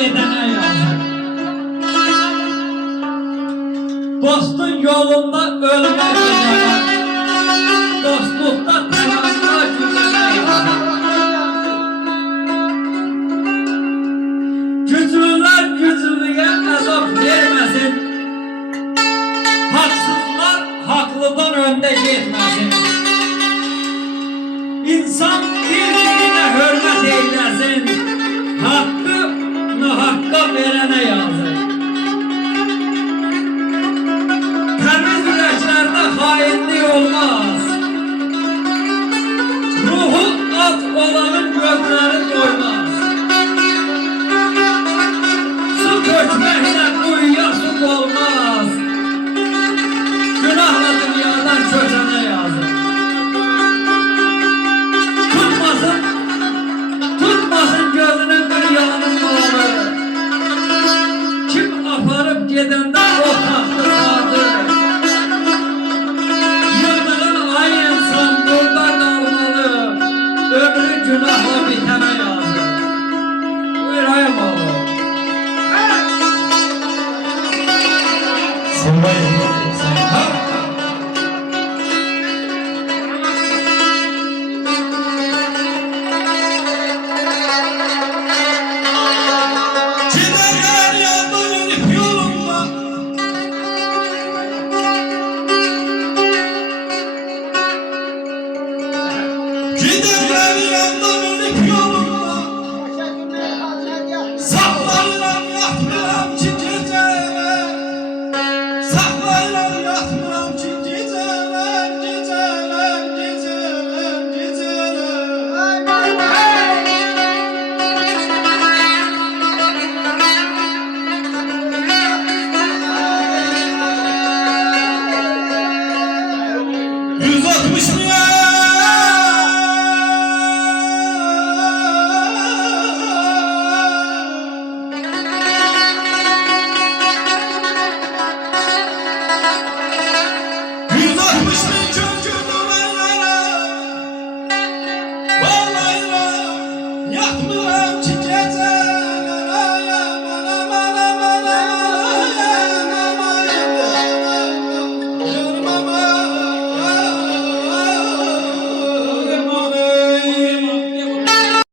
edene yazık. Dostun yolunda ölmek edene, dostlukta taranma güzene yazık. Güclüler güclüye azap vermesin, haksızlar haklıdan önde gitmesin. İnsan birbirine hürmet eylesin, hakkı hakka verene yazık. Temiz yüreklerde hainlik olmaz, ruhu aç olanın gözleri doymaz. Su dökmekle uyuyasın olmaz, günahla dünyadan köçene yazık. Tutmasın gözünün dünyanın malı, kim aparıp gidende o tahtı sağdı. Yıldığın ay insan burada kalmalı, ömrü günahla bitene yazık. Buyur ayım oğlum. Sunmayın.